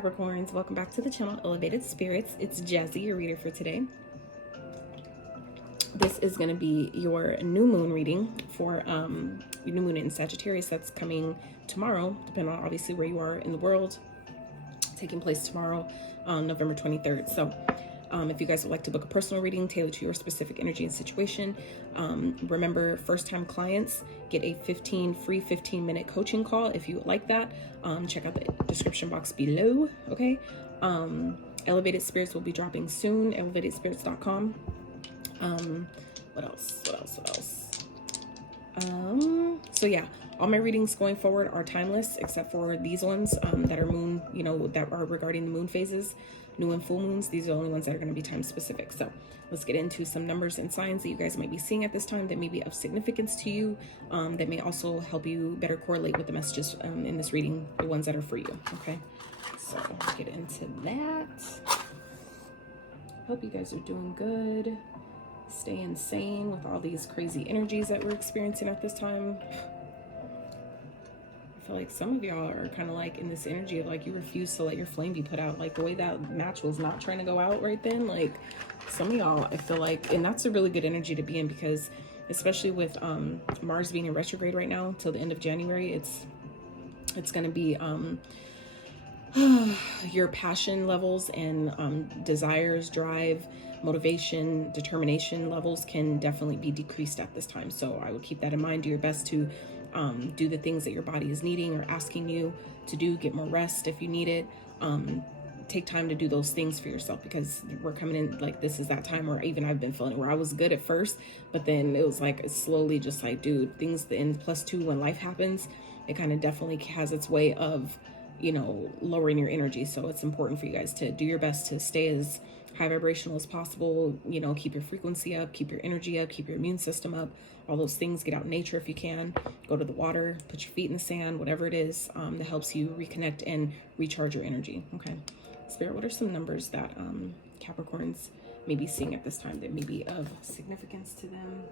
Capricorns, welcome back to the channel, Elevated Spirits. It's Jazi, your reader for today. This is going to be your new moon reading for your new moon in Sagittarius that's coming tomorrow, depending on obviously where you are in the world, taking place tomorrow, November 23rd. So if you guys would like to book a personal reading tailored to your specific energy and situation, remember, first-time clients get a free 15-minute coaching call if you would like that. Check out the description box below, okay? Elevated Spirits will be dropping soon, elevatedspirits.com. What else? So yeah, all my readings going forward are timeless, except for these ones that are moon, that are regarding the moon phases, new and full moons. These are the only ones that are going to be time specific. So let's get into some numbers and signs that you guys might be seeing at this time that may be of significance to you, that may also help you better correlate with the messages in this reading, the ones that are for you. Okay, so let's get into that. Hope you guys are doing good, staying sane with all these crazy energies that we're experiencing at this time. I feel like some of y'all are kind of like in this energy of like you refuse to let your flame be put out. Like the way that match was not trying to go out right then. Like some of y'all, I feel like, and that's a really good energy to be in, because especially with Mars being in retrograde right now till the end of January, it's going to be your passion levels and desires, drive, motivation, determination levels can definitely be decreased at this time. So I would keep that in mind. Do your best to do the things that your body is needing or asking you to do. Get more rest if you need it. Take time to do those things for yourself, because we're coming in, like, this is that time where even I've been feeling it, where I was good at first, but then it was like slowly just like, dude, things in +2 when life happens, it kind of definitely has its way of, lowering your energy. So it's important for you guys to do your best to stay as high vibrational as possible, keep your frequency up, keep your energy up, keep your immune system up, all those things. Get out in nature if you can, go to the water, put your feet in the sand, whatever it is that helps you reconnect and recharge your energy. Okay, Spirit, what are some numbers that Capricorns may be seeing at this time that may be of significance to them?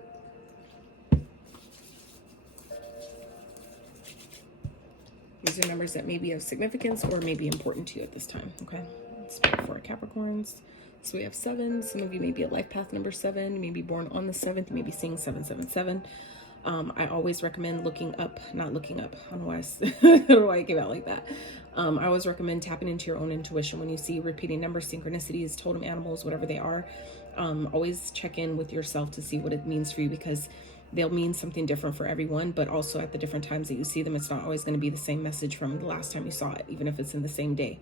These are numbers that may be of significance or may be important to you at this time. Okay, Spirit for Capricorns. So we have 7. Some of you may be at life path number 7. You may be born on the 7th. You may be seeing 777. I always recommend not looking up. I don't know why I came out like that. I always recommend tapping into your own intuition when you see repeating numbers, synchronicities, totem animals, whatever they are. Always check in with yourself to see what it means for you, because they'll mean something different for everyone, but also at the different times that you see them, it's not always going to be the same message from the last time you saw it, even if it's in the same day.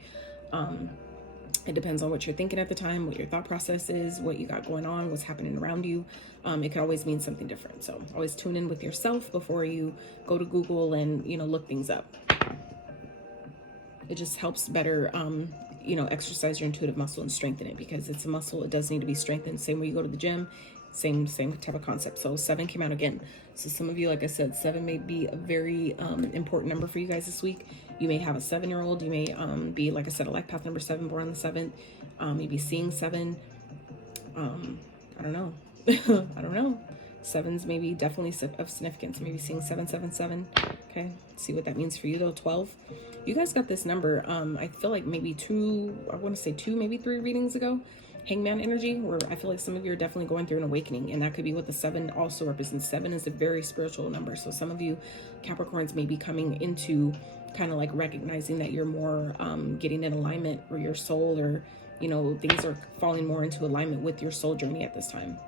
It depends on what you're thinking at the time, what your thought process is, what you got going on, what's happening around you. It could always mean something different. So always tune in with yourself before you go to Google and, look things up. It just helps better, exercise your intuitive muscle and strengthen it, because it's a muscle. It does need to be strengthened. Same way you go to the gym, same type of concept. So 7 came out again. So some of you, like I said, 7 may be a very important number for you guys this week. You may have a 7-year-old. You may be, like I said, a life path number 7, born on the 7th. Maybe seeing 7. I don't know. I don't know. 7's maybe definitely of significance. Maybe seeing 777. Okay, see what that means for you though. 12. You guys got this number. I feel like maybe 2, maybe 3 readings ago. Hangman energy, where I feel like some of you are definitely going through an awakening, and that could be what the 7 also represents. 7 is a very spiritual number. So some of you Capricorns may be coming into kind of like recognizing that you're more getting in alignment, or your soul, or things are falling more into alignment with your soul journey at this time,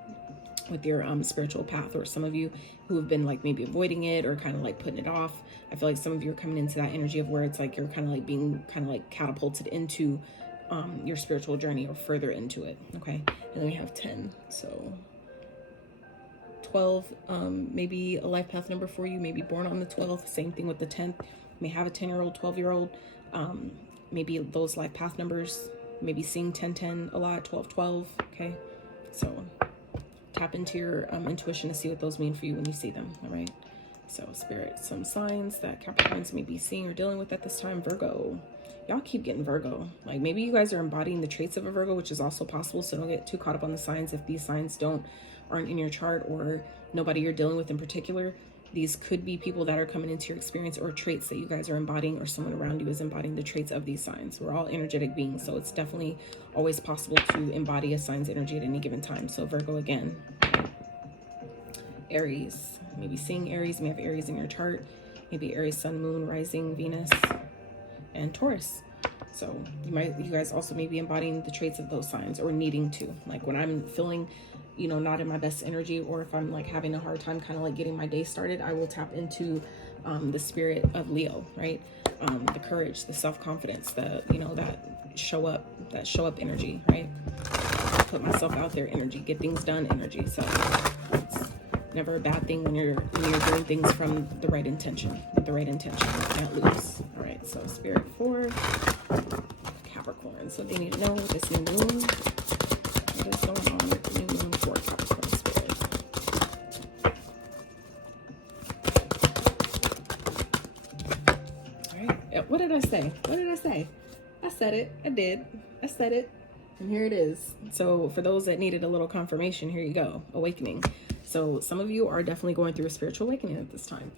with your spiritual path. Or some of you who have been like maybe avoiding it or kind of like putting it off, I feel like some of you are coming into that energy of where it's like you're kind of like being catapulted into your spiritual journey, or further into it. Okay, and then we have 10. So 12 maybe a life path number for you, maybe born on the 12th. Same thing with the 10th. You may have a 10-year-old, 12-year-old, maybe those life path numbers, maybe seeing 10-10 a lot, 12-12. Okay, so tap into your intuition to see what those mean for you when you see them. All right, so Spirit, some signs that Capricorns may be seeing or dealing with at this time. Virgo, y'all keep getting Virgo. Like maybe you guys are embodying the traits of a Virgo, which is also possible. So don't get too caught up on the signs if these signs aren't in your chart, or nobody you're dealing with in particular. These could be people that are coming into your experience, or traits that you guys are embodying, or someone around you is embodying the traits of these signs. We're all energetic beings, so it's definitely always possible to embody a sign's energy at any given time. So Virgo again, Aries, maybe seeing Aries, may have Aries in your chart, maybe Aries, sun, moon, rising, Venus, and Taurus. So you guys also may be embodying the traits of those signs, or needing to. Like when I'm feeling, you know, not in my best energy, or if I'm like having a hard time kind of like getting my day started, I will tap into the spirit of Leo, right? The courage, the self-confidence, the, you know, that show up energy, right? Put myself out there energy, get things done energy. So it's never a bad thing when you're doing things from the right intention, with the right intention. You can't lose. All right, so spirit for Capricorn. So they need to know this new moon. What is going on with the new moon for Capricorn spirit? All right, what did I say? What did I say? I said it. I did. I said it. And here it is. So for those that needed a little confirmation, here you go. Awakening. So some of you are definitely going through a spiritual awakening at this time.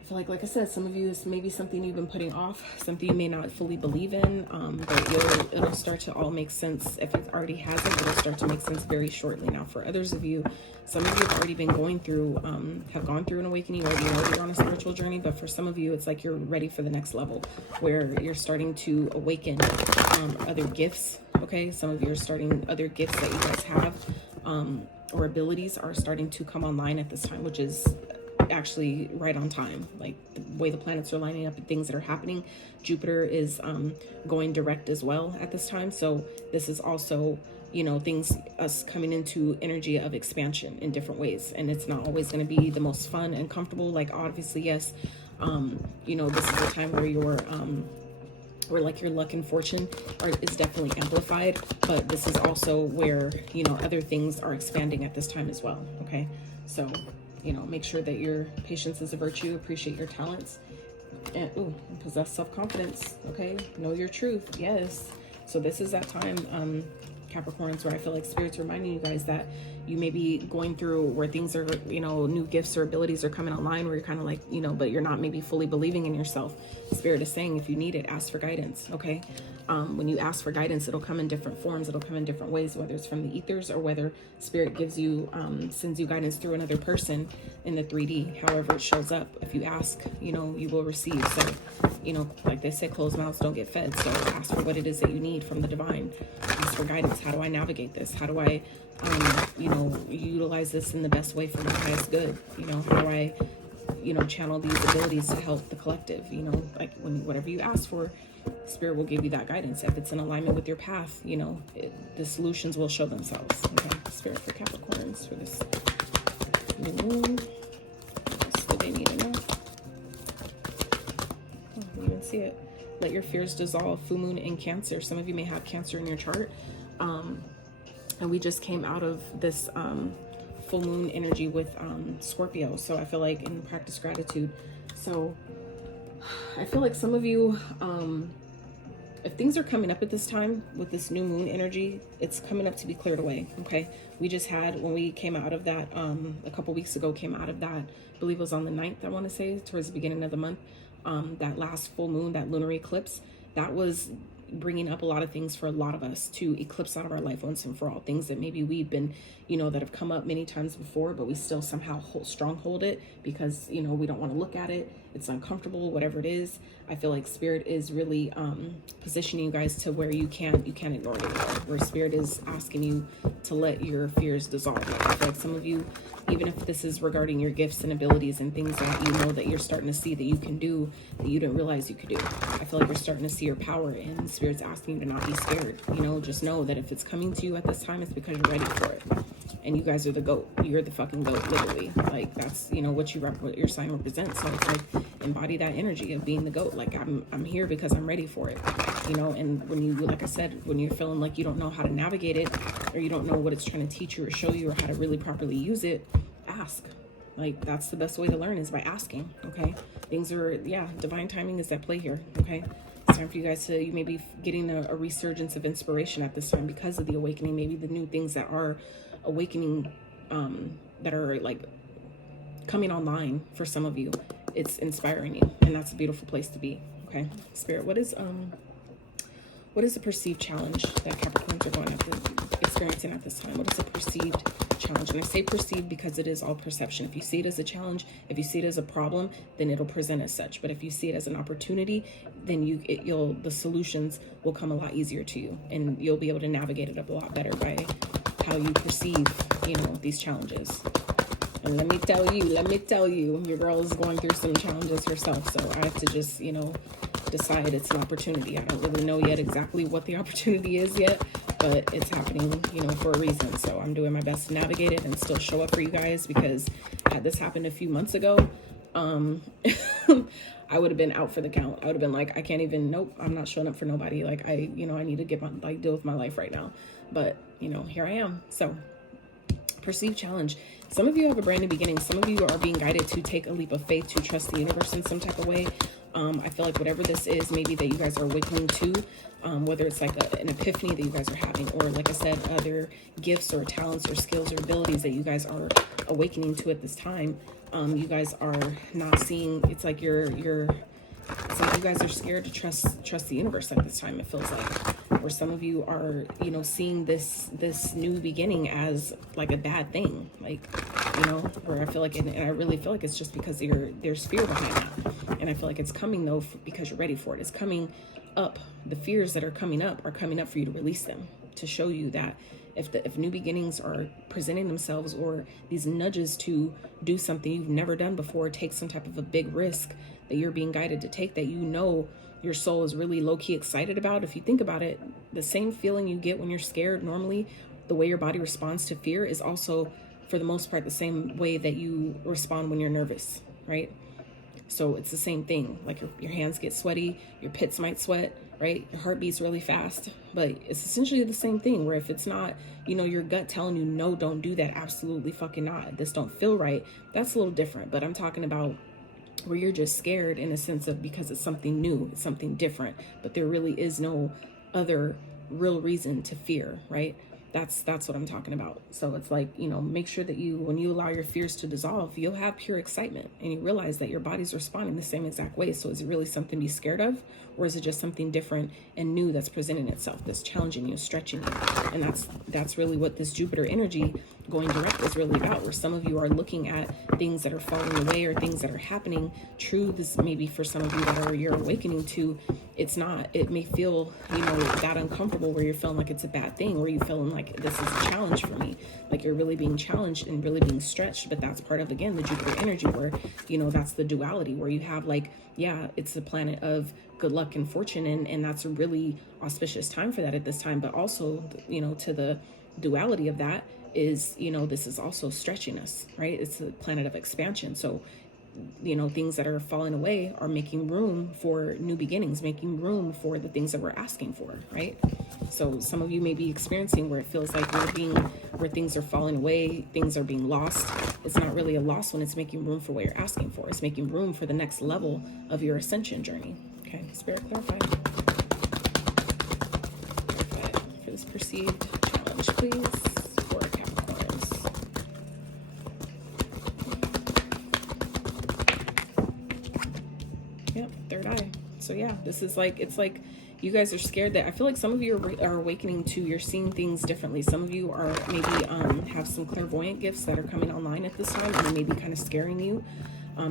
I feel like I said, some of you, this may be something you've been putting off, something you may not fully believe in, but it'll start to all make sense. If it already hasn't, it'll start to make sense very shortly. Now, for others of you, some of you have already been going through, have gone through an awakening, or you're already on a spiritual journey, but for some of you, it's like you're ready for the next level, where you're starting to awaken other gifts, okay? Some of you are starting other gifts that you guys have, or abilities are starting to come online at this time, which is actually right on time. Like the way the planets are lining up and things that are happening, Jupiter is going direct as well at this time. So this is also, you know, us coming into energy of expansion in different ways, and it's not always going to be the most fun and comfortable. Like obviously, yes, you know, this is a time where where like your luck and fortune is definitely amplified, but this is also where, you know, other things are expanding at this time as well. Okay, so, you know, make sure that your patience is a virtue, appreciate your talents, and possess self-confidence. Okay, know your truth. Yes, so this is that time, Capricorns, where I feel like Spirit's reminding you guys that you may be going through where things are, you know, new gifts or abilities are coming online, where you're kind of like, you know, but you're not maybe fully believing in yourself. Spirit is saying, if you need it, ask for guidance. Okay, when you ask for guidance, it'll come in different forms, it'll come in different ways, whether it's from the ethers or whether Spirit gives you, sends you guidance through another person in the 3D. However it shows up, if you ask, you know, you will receive. So, you know, like they say, closed mouths don't get fed. So ask for what it is that you need from the divine. Ask for guidance. How do I navigate this? How do I, you know, utilize this in the best way for my highest good? You know, how do I, you know, channel these abilities to help the collective? You know, like whatever you ask for, Spirit will give you that guidance. If it's in alignment with your path, you know, the solutions will show themselves. Okay, Spirit for Capricorns for this new moon. So they need to know. Oh, I didn't even see it. Let your fears dissolve. Full moon in Cancer. Some of you may have Cancer in your chart. And we just came out of this full moon energy with Scorpio. So I feel like in practice gratitude. So I feel like some of you, if things are coming up at this time with this new moon energy, it's coming up to be cleared away. Okay, we just had, when we came out of that a couple weeks ago, came out of that, I believe it was on the 9th, I want to say, towards the beginning of the month, that last full moon, that lunar eclipse, that was bringing up a lot of things for a lot of us to eclipse out of our life once and for all. Things that maybe we've been, you know, that have come up many times before, but we still somehow stronghold it because, you know, we don't want to look at it. It's uncomfortable, whatever it is. I feel like Spirit is really positioning you guys to where you can't ignore it anymore, where Spirit is asking you to let your fears dissolve. Like, I feel like some of you, even if this is regarding your gifts and abilities and things that you know that you're starting to see that you can do that you didn't realize you could do, I feel like you're starting to see your power, and Spirit's asking you to not be scared. You know, just know that if it's coming to you at this time, it's because you're ready for it. And you guys are the GOAT. You're the fucking GOAT, literally. Like, that's, you know, what your sign represents. So it's like, embody that energy of being the GOAT. Like, I'm here because I'm ready for it. You know, and when you, like I said, when you're feeling like you don't know how to navigate it, or you don't know what it's trying to teach you or show you, or how to really properly use it, ask. Like, that's the best way to learn, is by asking. Okay, things are, yeah, divine timing is at play here. Okay, it's time for you guys to, you may be getting a resurgence of inspiration at this time because of the awakening. Maybe the new things that are awakening, that are like coming online for some of you. It's inspiring you, and that's a beautiful place to be. Okay, Spirit, what is a perceived challenge that Capricorns are going experiencing at this time? What is a perceived challenge? And I say perceived because it is all perception. If you see it as a challenge, if you see it as a problem, then it'll present as such. But if you see it as an opportunity, then the solutions will come a lot easier to you, and you'll be able to navigate it a lot better by how you perceive, these challenges. And let me tell you, your girl is going through some challenges herself. So I have to just, decide it's an opportunity. I don't really know yet exactly what the opportunity is yet, but it's happening, for a reason. So I'm doing my best to navigate it and still show up for you guys, because had this happened a few months ago, I would have been out for the count. I would have been like, I can't even, nope, I'm not showing up for nobody. Like I need to deal with my life right now. But, here I am. So perceived challenge. Some of you have a brand new beginning. Some of you are being guided to take a leap of faith, to trust the universe in some type of way. I feel like whatever this is, maybe that you guys are awakening to, whether it's like an epiphany that you guys are having, or like I said, other gifts or talents or skills or abilities that you guys are awakening to at this time. You guys are not seeing, it's like it's like you guys are scared to trust the universe at this time. It feels like, or some of you are, seeing this new beginning as like a bad thing, like, where I feel like, and I really feel like it's just because there's fear behind it. And I feel like it's coming though, because you're ready for it. It's coming up. The fears that are coming up for you to release them, to show you that if new beginnings are presenting themselves, or these nudges to do something you've never done before, take some type of a big risk that you're being guided to take, that your soul is really low-key excited about. If you think about it, the same feeling you get when you're scared, normally the way your body responds to fear is also, for the most part, the same way that you respond when you're nervous, right? So it's the same thing. Like your hands get sweaty, your pits might sweat, right? Your heart beats really fast, but it's essentially the same thing, where if it's not, your gut telling you, no, don't do that, absolutely fucking not, this don't feel right, that's a little different. But I'm talking about where you're just scared in a sense of, because it's something new, it's something different, but there really is no other real reason to fear, right? That's what I'm talking about. So it's like, make sure that when you allow your fears to dissolve, you'll have pure excitement, and you realize that your body's responding the same exact way. So is it really something to be scared of, or is it just something different and new that's presenting itself, that's challenging you, stretching you? And that's really what this Jupiter energy going direct is really about, where some of you are looking at things that are falling away, or things that are happening. True, this maybe for some of you you're awakening to, it may feel, that uncomfortable, where you're feeling like it's a bad thing, where you're feeling like this is a challenge for me, like you're really being challenged and really being stretched. But that's part of, again, the Jupiter energy, where, that's the duality, where you have like, yeah, it's the planet of good luck and fortune, and that's a really auspicious time for that at this time. But also, to the duality of that is, this is also stretching us, right? It's a planet of expansion. So, things that are falling away are making room for new beginnings, making room for the things that we're asking for, right? So some of you may be experiencing where it feels like where things are falling away, things are being lost. It's not really a loss when it's making room for what you're asking for. It's making room for the next level of your ascension journey. Okay, Spirit, clarify. Clarify for this perceived challenge, please, for Capricorns. Yep, third eye. So yeah, this is like, it's like you guys are scared that, I feel like some of you are awakening to, you're seeing things differently. Some of you are maybe have some clairvoyant gifts that are coming online at this time, and they may be kind of scaring you.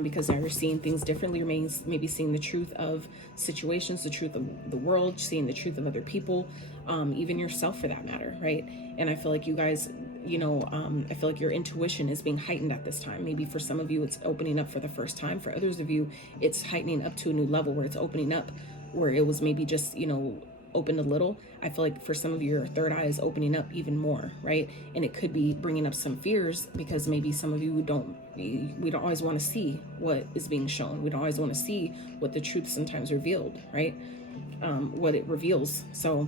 Because now you're seeing things differently. You're maybe seeing the truth of situations, the truth of the world, seeing the truth of other people, even yourself for that matter, right? And I feel like you guys, I feel like your intuition is being heightened at this time. Maybe for some of you, it's opening up for the first time. For others of you, it's heightening up to a new level, where it's opening up, where it was maybe just, opened a little. I feel like for some of you, your third eye is opening up even more, right? And it could be bringing up some fears, because maybe some of you we don't always want to see what is being shown. We don't always want to see what the truth sometimes revealed, right? What it reveals. So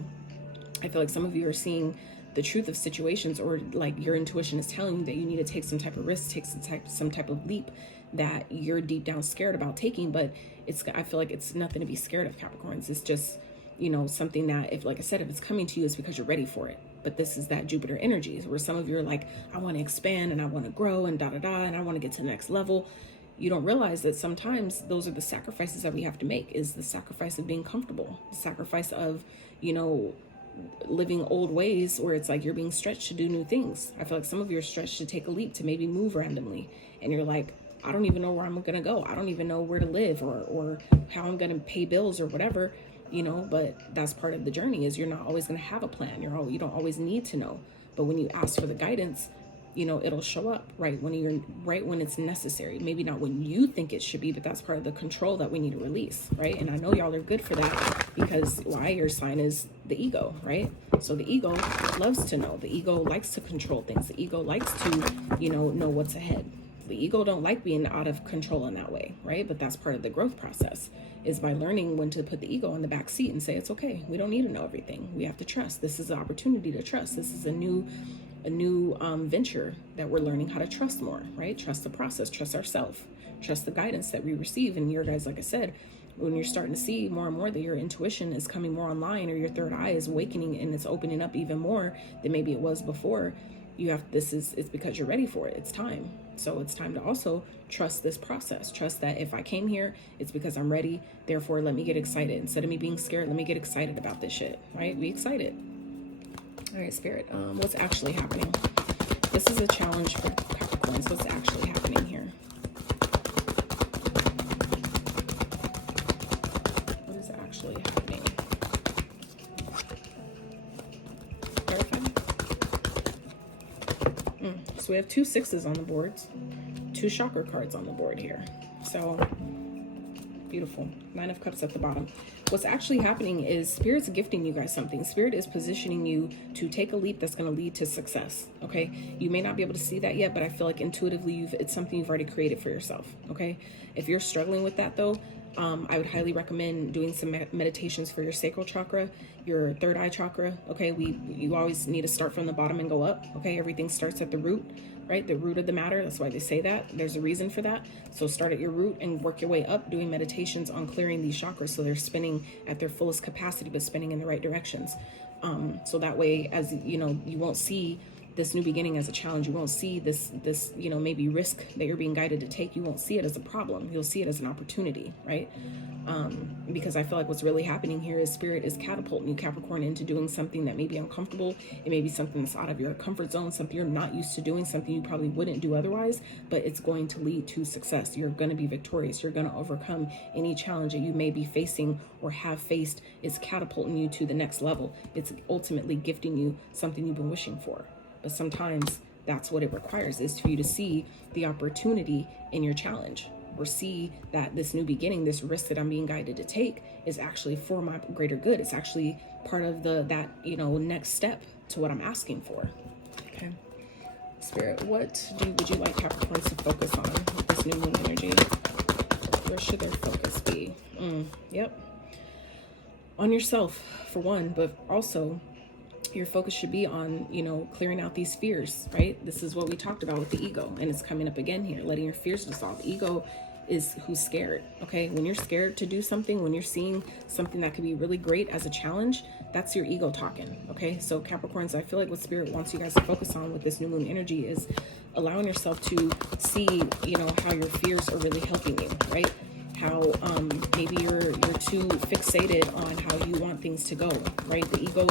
I feel like some of you are seeing the truth of situations, or like your intuition is telling you that you need to take some type of risk, take some type of leap that you're deep down scared about taking. But I feel like it's nothing to be scared of, Capricorns. It's just, something that, if, like I said, if it's coming to you, it's because you're ready for it. But this is that Jupiter energy where some of you are like, I want to expand and I want to grow and and I want to get to the next level. You don't realize that sometimes those are the sacrifices that we have to make, is the sacrifice of being comfortable, the sacrifice of, you know, living old ways where it's like you're being stretched to do new things. I feel like some of you are stretched to take a leap, to maybe move randomly. And you're like, I don't even know where I'm going to go. I don't even know where to live or how I'm going to pay bills or whatever, you know, but that's part of the journey, is you're not always going to have a plan. You don't always need to know. But when you ask for the guidance, you know, it'll show up right when it's necessary. Maybe not when you think it should be, but that's part of the control that we need to release, right? And I know y'all are good for that, because your sign is the ego, right? So the ego loves to know. The ego likes to control things. The ego likes to, you know what's ahead. The ego don't like being out of control in that way, right? But that's part of the growth process, is by learning when to put the ego in the back seat and say, it's okay. We don't need to know everything. We have to trust. This is an opportunity to trust. This is a new venture that we're learning how to trust more, right? Trust the process, trust ourselves, trust the guidance that we receive. And your guys, like I said, when you're starting to see more and more that your intuition is coming more online, or your third eye is awakening and it's opening up even more than maybe it was before, it's because you're ready for it. It's time. So it's time to also trust this process. Trust that if I came here, it's because I'm ready. Therefore, let me get excited. Instead of me being scared, let me get excited about this shit, right? Be excited. All right, Spirit, what's actually happening? This is a challenge for Capricorns. What's actually happening here? What is actually happening? Clarify. So we have 2 6s on the boards, 2 chakra cards on the board here. So beautiful. 9 of Cups at the bottom. What's actually happening is Spirit's gifting you guys something. Spirit is positioning you to take a leap that's going to lead to success. Okay. You may not be able to see that yet, but I feel like intuitively it's something you've already created for yourself. Okay. If you're struggling with that though, I would highly recommend doing some meditations for your sacral chakra, your third eye chakra. Okay. You always need to start from the bottom and go up. Okay. Everything starts at the root, right? The root of the matter. That's why they say that. There's a reason for that. So start at your root and work your way up, doing meditations on clearing these chakras so they're spinning at their fullest capacity, but spinning in the right directions. So that way, as you know, you won't see this new beginning as a challenge. You won't see this, maybe risk that you're being guided to take. You won't see it as a problem. You'll see it as an opportunity, right? Because I feel like what's really happening here is Spirit is catapulting you, Capricorn, into doing something that may be uncomfortable. It may be something that's out of your comfort zone, something you're not used to doing, something you probably wouldn't do otherwise, but it's going to lead to success. You're going to be victorious. You're going to overcome any challenge that you may be facing or have faced. It's catapulting you to the next level. It's ultimately gifting you something you've been wishing for. But sometimes that's what it requires, is for you to see the opportunity in your challenge, or see that this new beginning, this risk that I'm being guided to take, is actually for my greater good. It's actually part of that next step to what I'm asking for. Okay. Spirit, what would you like Capricorns to focus on with this new moon energy? Where should their focus be? Yep. On yourself, for one, but also your focus should be on, clearing out these fears, right? This is what we talked about with the ego, and it's coming up again here, letting your fears dissolve. Ego is who's scared, okay? When you're scared to do something, when you're seeing something that could be really great as a challenge, that's your ego talking, okay? So Capricorns, I feel like what Spirit wants you guys to focus on with this new moon energy is allowing yourself to see, how your fears are really helping you, right? How maybe you're too fixated on how you want things to go, right? The ego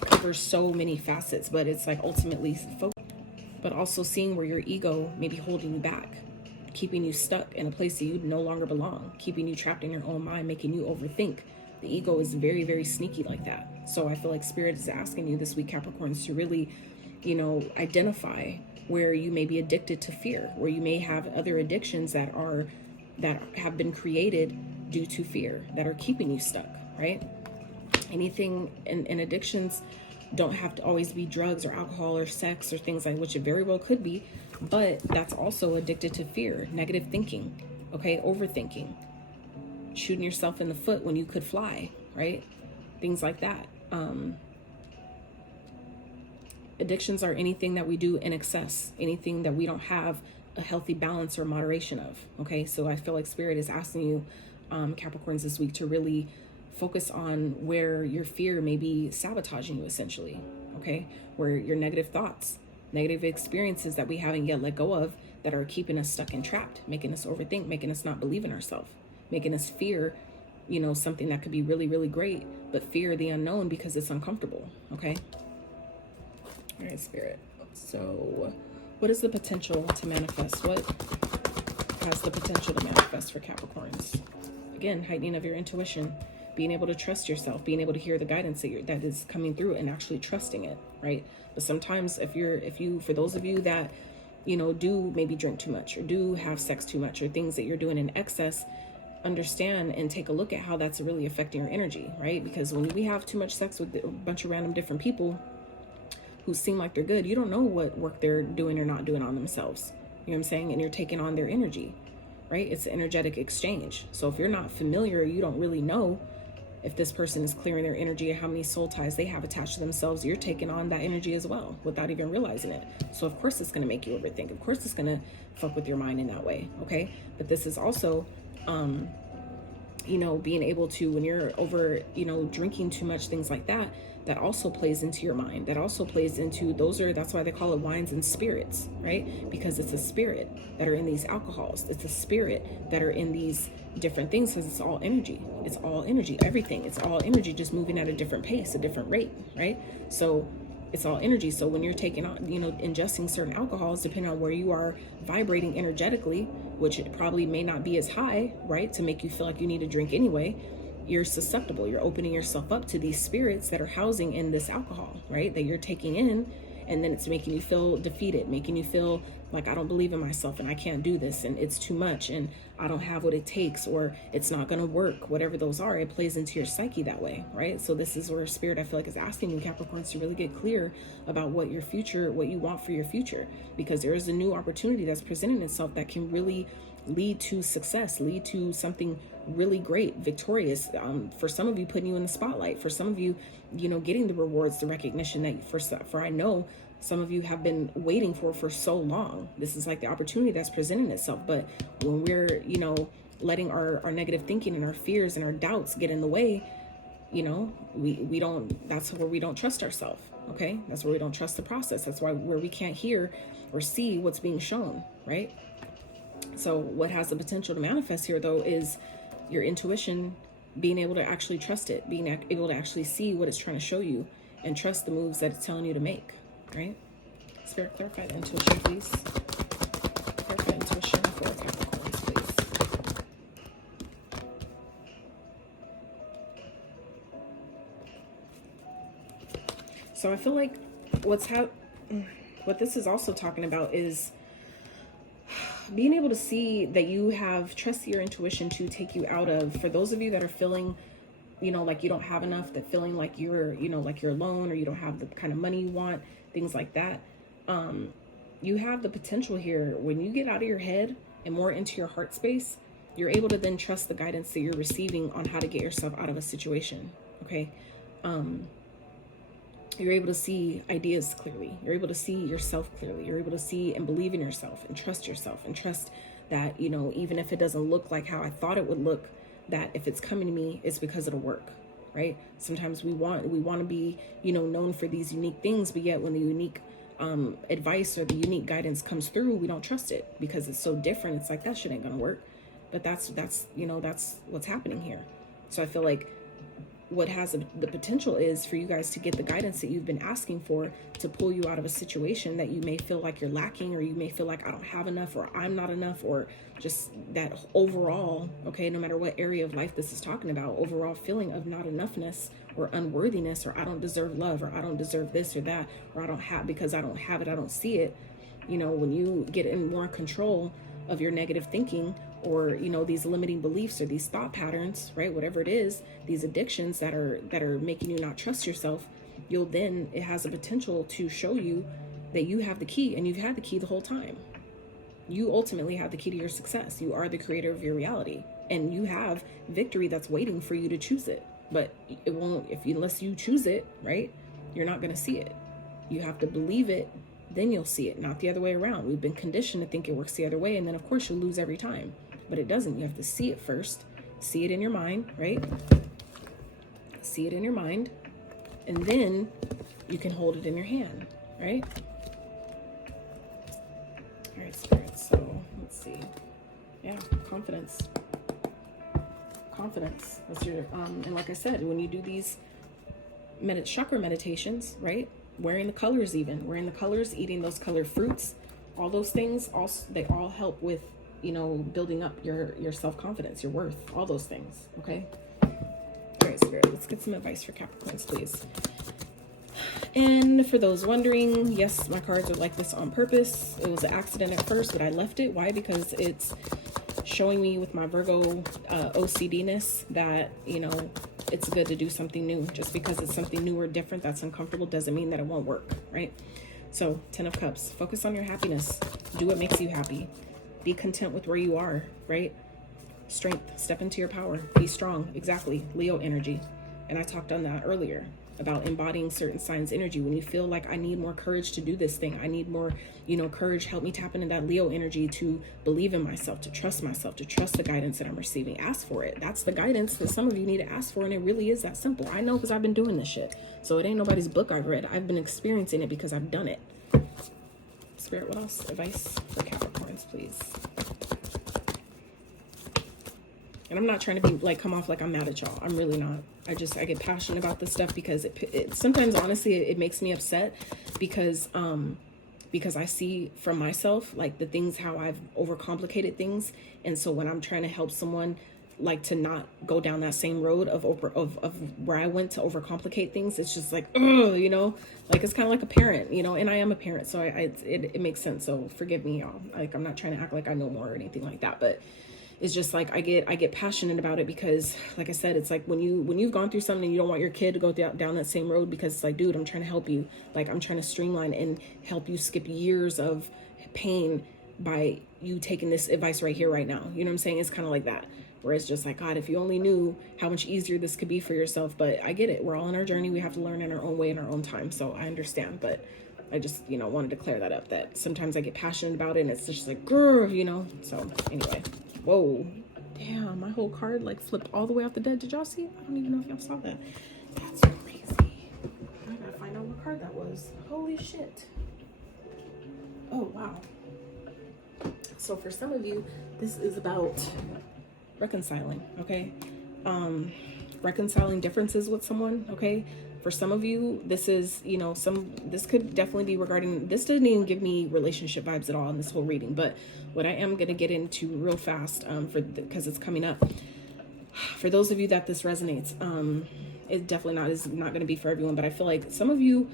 covers so many facets, but it's like ultimately focus, but also seeing where your ego may be holding you back, keeping you stuck in a place that you no longer belong, keeping you trapped in your own mind, making you overthink. The ego is very, very sneaky like that. So I feel like Spirit is asking you this week, Capricorns, to really, identify where you may be addicted to fear, where you may have other addictions that have been created due to fear, that are keeping you stuck, right? Anything in addictions don't have to always be drugs or alcohol or sex or things like, which it very well could be, but that's also addicted to fear, negative thinking, okay, overthinking, shooting yourself in the foot when you could fly, right? Things like that. Addictions are anything that we do in excess, anything that we don't have a healthy balance or moderation of, okay? So I feel like Spirit is asking you, Capricorns, this week to really focus on where your fear may be sabotaging you, essentially, okay? Where your negative thoughts, negative experiences that we haven't yet let go of that are keeping us stuck and trapped, making us overthink, making us not believe in ourselves, making us fear, you know, something that could be really, really great, but fear the unknown because it's uncomfortable, okay? All right, Spirit. So what is the potential to manifest? What has the potential to manifest for Capricorns? Again, heightening of your intuition, being able to trust yourself, being able to hear the guidance that is coming through and actually trusting it, right? But sometimes if you, for those of you that, you know, do maybe drink too much or do have sex too much or things that you're doing in excess, understand and take a look at how that's really affecting your energy, right? Because when we have too much sex with a bunch of random different people who seem like they're good, you don't know what work they're doing or not doing on themselves. You know what I'm saying? And you're taking on their energy, right? It's an energetic exchange. So if you're not familiar, you don't really know if this person is clearing their energy and how many soul ties they have attached to themselves. You're taking on that energy as well without even realizing it. So of course it's going to make you overthink. Of course it's going to fuck with your mind in that way, okay? But this is also, you know, being able to, when you're over, you know, drinking too much, things like that, that also plays into your mind. That also plays into, that's why they call it wines and spirits, right? Because it's a spirit that are in these alcohols. It's a spirit that are in these different things, because it's all energy. It's all energy, everything. It's all energy, just moving at a different pace, a different rate, right? So it's all energy. So when you're taking on, you know, ingesting certain alcohols, depending on where you are vibrating energetically, which it probably may not be as high, right, to make you feel like you need to drink anyway, you're susceptible. You're opening yourself up to these spirits that are housing in this alcohol, right, that you're taking in. And then it's making you feel defeated, making you feel like I don't believe in myself and I can't do this and it's too much and I don't have what it takes or it's not going to work. Whatever those are, it plays into your psyche that way, right? So this is where Spirit, I feel like, is asking you, Capricorns, to really get clear about what your future, what you want for your future, because there is a new opportunity that's presenting itself that can really lead to success, lead to something really great, victorious. For some of you, putting you in the spotlight. For some of you, you know, getting the rewards, the recognition that for I know some of you have been waiting for so long. This is like the opportunity that's presenting itself. But when we're, you know, letting our negative thinking and our fears and our doubts get in the way, you know, we don't, that's where we don't trust ourselves. Okay. That's where we don't trust the process. That's where we can't hear or see what's being shown, right? So what has the potential to manifest here, though, is your intuition, being able to actually trust it, being able to actually see what it's trying to show you and trust the moves that it's telling you to make, right? Spirit, clarify the intuition, please. Clarify intuition for Capricorns, please. So I feel like what this is also talking about is being able to see that you have trust your intuition to take you out of, for those of you that are feeling, you know, like you don't have enough, that feeling like you're, you know, like you're alone or you don't have the kind of money you want, things like that. You have the potential here, when you get out of your head and more into your heart space, you're able to then trust the guidance that you're receiving on how to get yourself out of a situation. Okay. You're able to see ideas clearly. You're able to see yourself clearly. You're able to see and believe in yourself and trust that, you know, even if it doesn't look like how I thought it would look, that if it's coming to me, it's because it'll work, right? Sometimes we want to be, you know, known for these unique things, but yet when the unique advice or the unique guidance comes through, we don't trust it because it's so different. It's like, that shit ain't gonna work. But that's you know, that's what's happening here. So I feel like what has the potential is for you guys to get the guidance that you've been asking for, to pull you out of a situation that you may feel like you're lacking, or you may feel like I don't have enough, or I'm not enough, or just that overall, okay, no matter what area of life this is talking about, overall feeling of not enoughness or unworthiness, or I don't deserve love, or I don't deserve this or that, or I don't have, because I don't have it, I don't see it. You know, when you get in more control of your negative thinking, or, you know, these limiting beliefs or these thought patterns, right, whatever it is, these addictions that are making you not trust yourself, it has a potential to show you that you have the key, and you've had the key the whole time. You ultimately have the key to your success. You are the creator of your reality, and you have victory that's waiting for you to choose it. But it won't, unless you choose it, right, you're not going to see it. You have to believe it, then you'll see it, not the other way around. We've been conditioned to think it works the other way, and then of course you'll lose every time. But it doesn't. You have to see it first. See it in your mind, right? See it in your mind. And then you can hold it in your hand, right? All right, Spirit, so let's see. Yeah, confidence. Confidence. That's your, and like I said, when you do these chakra meditations, right? Wearing the colors eating those colored fruits, all those things, also, they all help with, you know, building up your self-confidence, your worth, all those things, okay? All right, Spirit, let's get some advice for Capricorns, please. And for those wondering, yes, my cards are like this on purpose. It was an accident at first, but I left it. Why? Because it's showing me with my Virgo OCD-ness that, you know, it's good to do something new. Just because it's something new or different that's uncomfortable doesn't mean that it won't work, right? So 10 of Cups, focus on your happiness. Do what makes you happy. Be content with where you are, right? Strength, step into your power. Be strong, exactly. Leo energy. And I talked on that earlier about embodying certain signs energy. When you feel like I need more courage to do this thing, I need more, you know, courage, help me tap into that Leo energy to believe in myself, to trust the guidance that I'm receiving. Ask for it. That's the guidance that some of you need to ask for, and it really is that simple. I know, because I've been doing this shit. So it ain't nobody's book I've read. I've been experiencing it because I've done it. Spirit, what else? Advice for Capricorns, please. And I'm not trying to be like, come off like I'm mad at y'all. I'm really not. I get passionate about this stuff because it sometimes, honestly, it makes me upset because I see from myself, like the things, how I've overcomplicated things. And so when I'm trying to help someone, like, to not go down that same road of where I went to overcomplicate things, it's just like, ugh, you know, like, it's kind of like a parent, you know, and I am a parent, so it makes sense. So forgive me, y'all. Like, I'm not trying to act like I know more or anything like that, but it's just like, I get passionate about it because, like I said, it's like when you've gone through something and you don't want your kid to go down that same road, because it's like, dude, I'm trying to help you. Like, I'm trying to streamline and help you skip years of pain by you taking this advice right here, right now. You know what I'm saying? It's kind of like that, where it's just like, God, if you only knew how much easier this could be for yourself. But I get it. We're all on our journey. We have to learn in our own way, in our own time. So I understand, but I just, you know, wanted to clear that up, that sometimes I get passionate about it and it's just like, grr, you know? So anyway. Whoa, damn, my whole card like flipped all the way off the deck. Did y'all see it? I don't even know if y'all saw that. That's crazy. I gotta find out what card that was. Holy shit. Oh, wow. So for some of you, this is about reconciling, okay? Reconciling differences with someone, okay? For some of you, this is, you know, this could definitely be regarding, this didn't even give me relationship vibes at all in this whole reading, but what I am going to get into real fast, because it's coming up, for those of you that this resonates, it definitely is not going to be for everyone, but I feel like some of you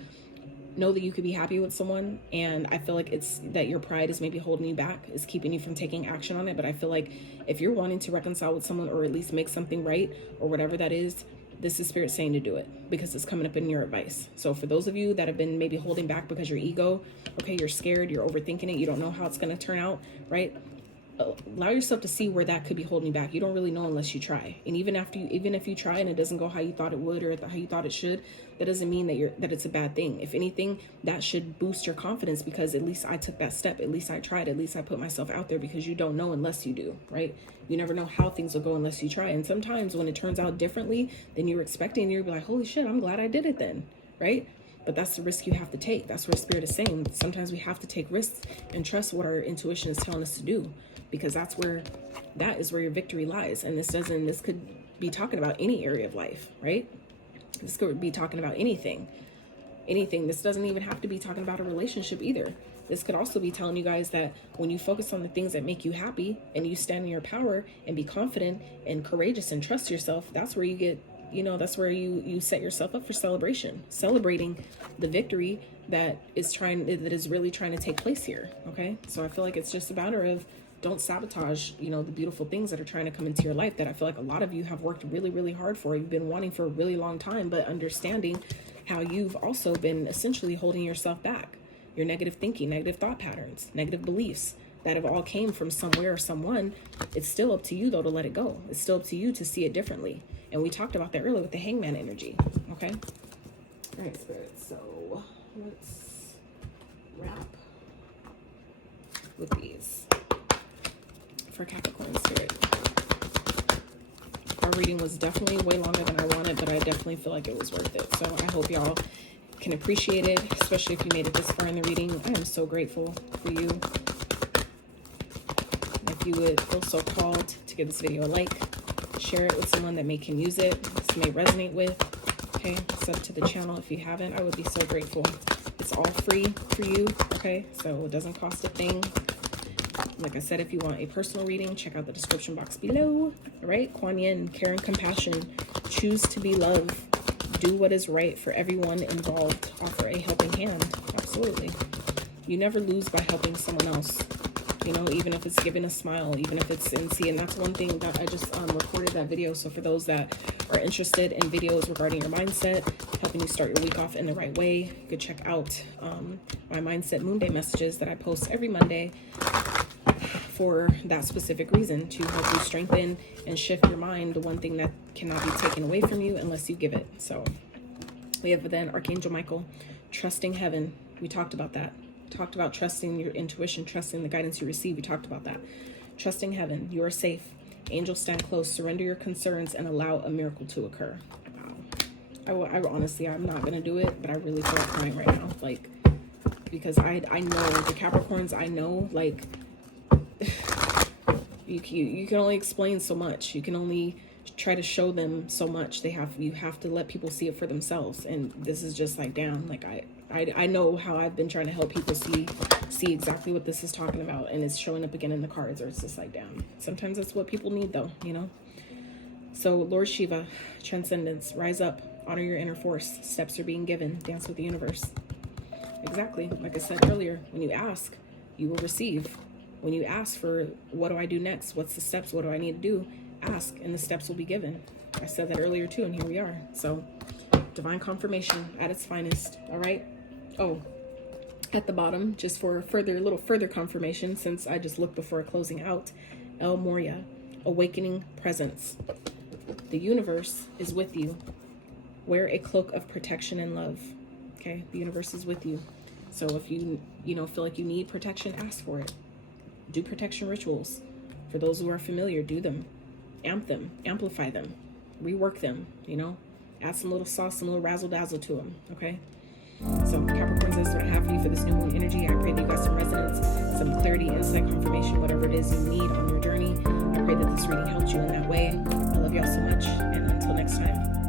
know that you could be happy with someone, and I feel like it's that your pride is maybe holding you back, is keeping you from taking action on it. But I feel like if you're wanting to reconcile with someone, or at least make something right, or whatever that is, this is Spirit saying to do it, because it's coming up in your advice. So for those of you that have been maybe holding back because your ego, okay, you're scared, you're overthinking it, you don't know how it's going to turn out, right? Allow yourself to see where that could be holding you back. You don't really know unless you try. And even if you try and it doesn't go how you thought it would, or how you thought it should, that doesn't mean that it's a bad thing. If anything, that should boost your confidence, because at least I took that step. At least I tried. At least I put myself out there, because you don't know unless you do, right? You never know how things will go unless you try. And sometimes when it turns out differently than you were expecting, you'll be like, holy shit, I'm glad I did it then, right? But that's the risk you have to take. That's what Spirit is saying. Sometimes we have to take risks and trust what our intuition is telling us to do, because that is where your victory lies. And this could be talking about any area of life, right? This could be talking about anything. This doesn't even have to be talking about a relationship either. This could also be telling you guys that when you focus on the things that make you happy, and you stand in your power and be confident and courageous and trust yourself, that's where you get, you know, that's where you set yourself up for celebration, celebrating the victory that is really trying to take place here. Okay. So I feel like it's just a matter of, don't sabotage, you know, the beautiful things that are trying to come into your life, that I feel like a lot of you have worked really, really hard for. You've been wanting for a really long time, but understanding how you've also been essentially holding yourself back. Your negative thinking, negative thought patterns, negative beliefs that have all came from somewhere or someone. It's still up to you, though, to let it go. It's still up to you to see it differently. And we talked about that earlier with the Hangman energy. Okay. All right, Spirit. So let's wrap with these for Capricorn, Spirit. Our reading was definitely way longer than I wanted, but I definitely feel like it was worth it. So I hope y'all can appreciate it, especially if you made it this far in the reading. I am so grateful for you. If you would feel so called to give this video a like, share it with someone that can use it, this may resonate with. Okay, sub to the channel if you haven't. I would be so grateful. It's all free for you, okay? So it doesn't cost a thing. Like I said, if you want a personal reading, check out the description box below. All right, Kuan Yin, care and compassion. Choose to be love. Do what is right for everyone involved. Offer a helping hand. Absolutely. You never lose by helping someone else. You know, even if it's giving a smile, even if it's in see, and that's one thing that I just recorded that video. So for those that are interested in videos regarding your mindset, helping you start your week off in the right way, you could check out my Mindset Moon Day messages that I post every Monday for that specific reason, to help you strengthen and shift your mind, the one thing that cannot be taken away from you unless you give it. So we have then Archangel Michael, trusting heaven. We talked about that. Talked about trusting your intuition, trusting the guidance you receive. We talked about that. Trusting heaven, you are safe. Angels stand close. Surrender your concerns and allow a miracle to occur. Wow. I honestly, I'm not gonna do it, but I really feel like crying right now, like, because I know the Capricorns. I know, like, you can only explain so much. You can only try to show them so much. You have to let people see it for themselves. And this is just like, damn, like I know how I've been trying to help people see exactly what this is talking about, and it's showing up again in the cards, or it's just like, damn. Sometimes that's what people need, though, you know. So Lord Shiva, transcendence, rise up, honor your inner force. Steps are being given. Dance with the universe. Exactly. Like I said earlier, when you ask, you will receive. When you ask for, what do I do next? What's the steps? What do I need to do? Ask, and the steps will be given. I said that earlier too, and here we are. So divine confirmation at its finest. All right. Oh, at the bottom, just for a little further confirmation, since I just looked before closing out, El Moria, awakening presence. The universe is with you. Wear a cloak of protection and love. Okay, the universe is with you. So if you feel like you need protection, ask for it. Do protection rituals. For those who are familiar, do them. Amp them, amplify them, rework them, you know, add some little sauce, some little razzle dazzle to them. Okay. So Capricorns, this is what I have for you for this new moon energy. I pray that you got some resonance, some clarity, insight, confirmation, whatever it is you need on your journey. I pray that this reading helped you in that way. I love y'all so much. And until next time.